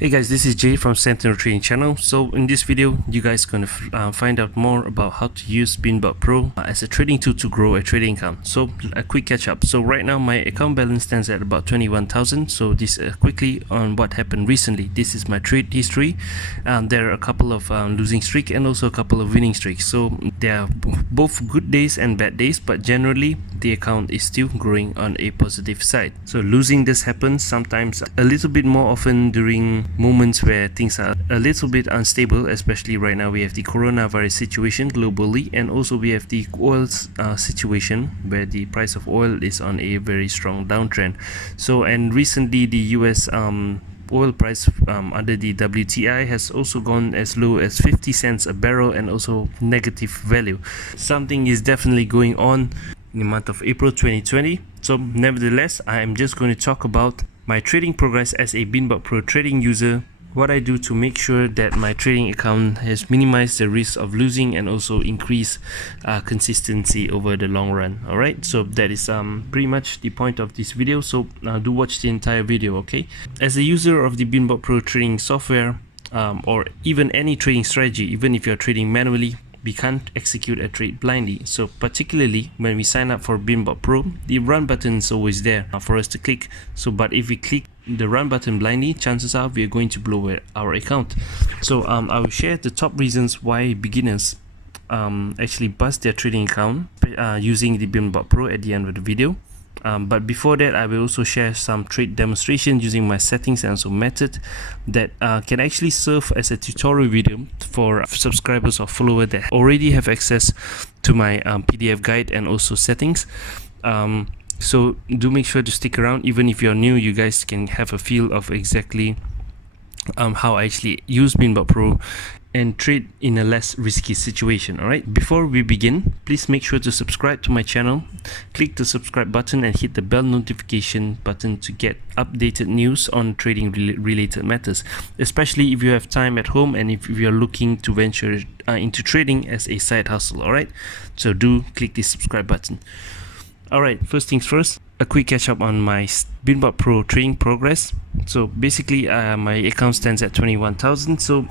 Hey guys, this is Jay from Sentinel Trading Channel. So in this video, you guys are going to find out more about how to use Binbot Pro as a trading tool to grow a trading account. So a quick catch up. So right now my account balance stands at about 21,000. So this quickly on what happened recently. This is my trade history. There are a couple of losing streak and also a couple of winning streaks. So there are both good days and bad days, but generally the account is still growing on a positive side. So losing this happens sometimes a little bit more often during moments where things are a little bit unstable, especially right now we have the coronavirus situation globally, and also we have the oil situation where the price of oil is on a very strong downtrend. So and recently the US oil price under the WTI has also gone as low as 50 cents a barrel and also negative value. Something is definitely going on in the month of April 2020. So nevertheless, I am just going to talk about my trading progress as a Binbot Pro trading user, what I do to make sure that my trading account has minimized the risk of losing and also increase consistency over the long run. Alright, so that is pretty much the point of this video, so do watch the entire video, okay? As a user of the Binbot Pro trading software or even any trading strategy, even if you're trading manually, we can't execute a trade blindly. So particularly when we sign up for Binbot Pro, the run button is always there for us to click. So but if we click the run button blindly, chances are we are going to blow our account. So I will share the top reasons why beginners actually bust their trading account using the Binbot Pro at the end of the video. But before that, I will also share some trade demonstration using my settings and also method that can actually serve as a tutorial video for subscribers or followers that already have access to my PDF guide and also settings. So do make sure to stick around. Even if you're new, you guys can have a feel of exactly how I actually use Binbot Pro and trade in a less risky situation. Alright, before we begin, please make sure to subscribe to my channel, click the subscribe button and hit the bell notification button to get updated news on trading related matters, especially if you have time at home and if you're looking to venture into trading as a side hustle. Alright, so do click the subscribe button. Alright, first things first, a quick catch up on my Binbot Pro trading progress. So basically my account stands at 21,000. So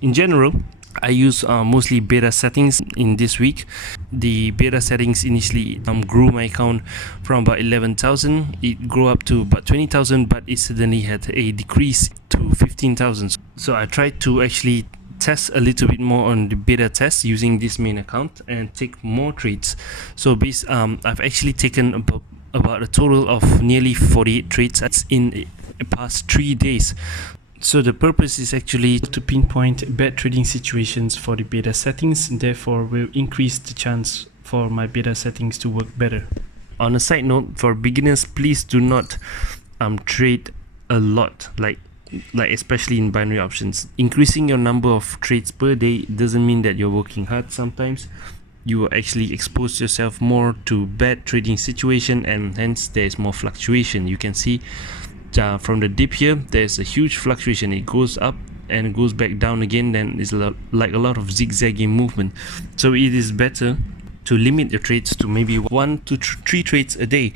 in general, I use mostly beta settings in this week. The beta settings initially grew my account from about 11,000. It grew up to about 20,000, but it suddenly had a decrease to 15,000. So I tried to actually test a little bit more on the beta test using this main account and take more trades. So I've actually taken about a total of nearly 48 trades in the past 3 days. So the purpose is actually to pinpoint bad trading situations for the beta settings, and therefore will increase the chance for my beta settings to work better. On a side note, for beginners, please do not trade a lot, like especially in binary options. Increasing your number of trades per day doesn't mean that you're working hard. Sometimes you will actually expose yourself more to bad trading situation, and hence there's more fluctuation. You can see from the dip here, there's a huge fluctuation. It goes up and it goes back down again, then it's like a lot of zigzagging movement. So it is better to limit your trades to maybe 1 to 3 trades a day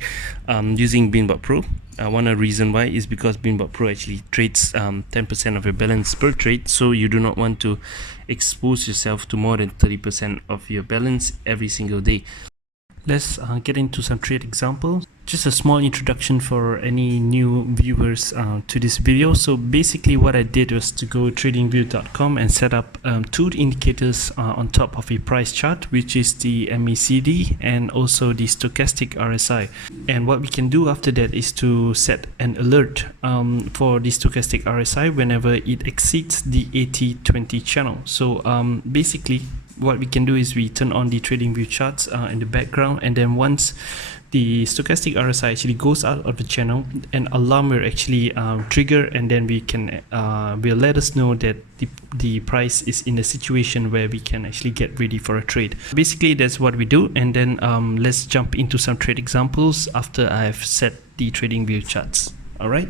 using Binbot Pro. One reason why is because Binbot Pro actually trades 10% of your balance per trade, so you do not want to expose yourself to more than 30% of your balance every single day. Let's get into some trade examples. Just a small introduction for any new viewers to this video. So basically what I did was to go tradingview.com and set up 2 indicators on top of a price chart, which is the MACD and also the stochastic RSI. And what we can do after that is to set an alert for the stochastic RSI whenever it exceeds the 80-20 channel. So basically what we can do is we turn on the TradingView charts in the background, and then once the stochastic RSI actually goes out of the channel, an alarm will actually trigger, and then we can will let us know that the price is in a situation where we can actually get ready for a trade. Basically that's what we do, and then let's jump into some trade examples after I've set the TradingView charts. Alright.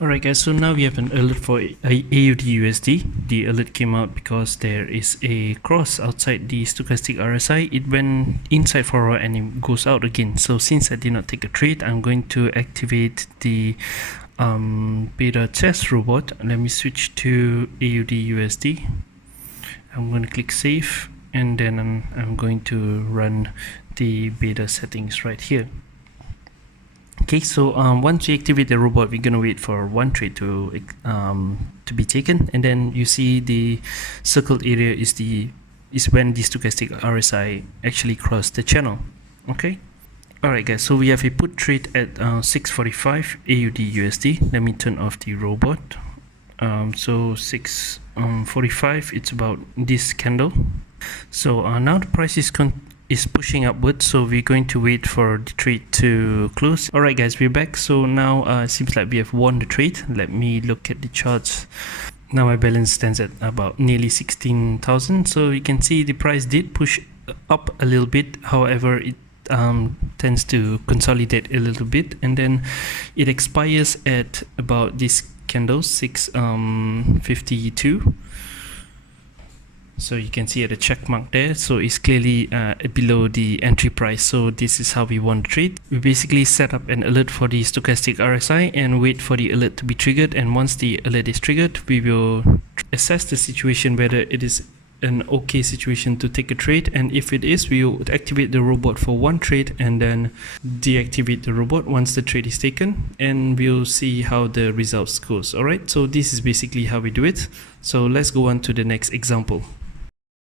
Alright guys, so now we have an alert for AUD USD. The alert came out because there is a cross outside the stochastic RSI. It went inside for a while and it goes out again. So since I did not take a trade, I'm going to activate the beta test robot. Let me switch to AUD USD. I'm going to click save, and then I'm going to run the beta settings right here. Okay, so once we activate the robot, we're gonna wait for one trade to be taken, and then you see the circled area is when the stochastic RSI actually crossed the channel. Okay. Alright guys, so we have a put trade at 6:45 AUD USD. Let me turn off the robot. So 6:45, it's about this candle. So now the price is pushing upwards, so we're going to wait for the trade to close. Alright guys, we're back. So now it seems like we have won the trade. Let me look at the charts. Now my balance stands at about nearly 16,000. So you can see the price did push up a little bit. However, it tends to consolidate a little bit, and then it expires at about this candle 6:52. So you can see at the check mark there, so it's clearly below the entry price. So this is how we want to trade. We basically set up an alert for the stochastic RSI and wait for the alert to be triggered, and once the alert is triggered, we will assess the situation whether it is an okay situation to take a trade, and if it is, we will activate the robot for one trade and then deactivate the robot once the trade is taken, and we'll see how the results goes. Alright, so this is basically how we do it. So let's go on to the next example.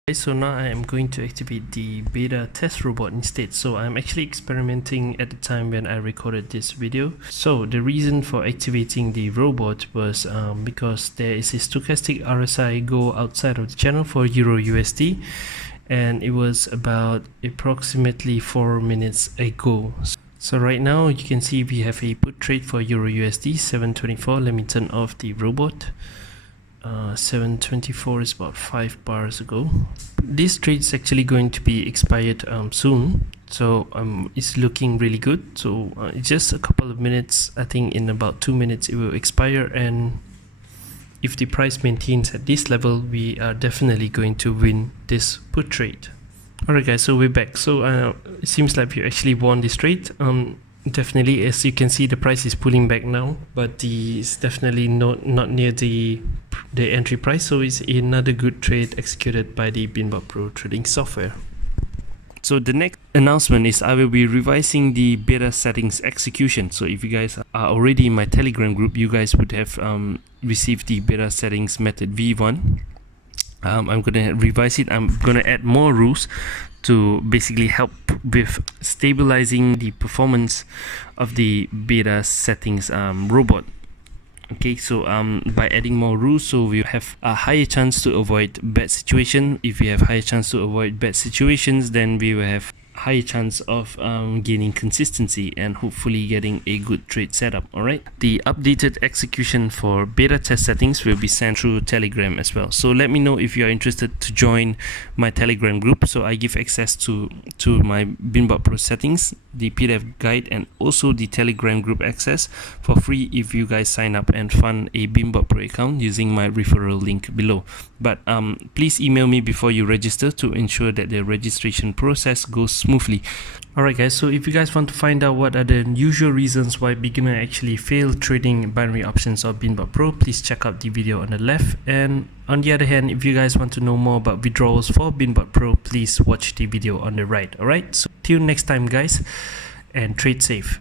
Okay, so now I am going to activate the beta test robot instead. So I'm actually experimenting at the time when I recorded this video. So the reason for activating the robot was because there is a stochastic RSI go outside of the channel for Euro USD, and it was about approximately 4 minutes ago. So right now you can see we have a put trade for Euro USD 724. Let me turn off the robot. 724 is about 5 bars ago. This trade is actually going to be expired soon, so it's looking really good. So it's just a couple of minutes. I think in about 2 minutes it will expire, and if the price maintains at this level, we are definitely going to win this put trade. Alright guys, so we're back. So it seems like we actually won this trade. Definitely, as you can see, the price is pulling back now, but it's definitely not near the entry price. So it's another good trade executed by the Binbot Pro trading software. So the next announcement is I will be revising the beta settings execution. So if you guys are already in my Telegram group, you guys would have received the beta settings method V1. I'm gonna revise it. I'm gonna add more rules to basically help with stabilizing the performance of the beta settings robot. Okay, so by adding more rules, so we have a higher chance to avoid bad situation. If we have higher chance to avoid bad situations, then we will have higher chance of gaining consistency and hopefully getting a good trade setup. Alright, the updated execution for beta test settings will be sent through Telegram as well. So let me know if you are interested to join my Telegram group. So I give access to my Binbot Pro settings, the PDF guide, and also the Telegram group access for free if you guys sign up and fund a Binbot Pro account using my referral link below. But please email me before you register to ensure that the registration process goes smoothly. Alright guys, so if you guys want to find out what are the usual reasons why beginner actually fail trading binary options or Binbot Pro, please check out the video on the left. And on the other hand, if you guys want to know more about withdrawals for Binbot Pro, please watch the video on the right. Alright, so till next time guys, and trade safe.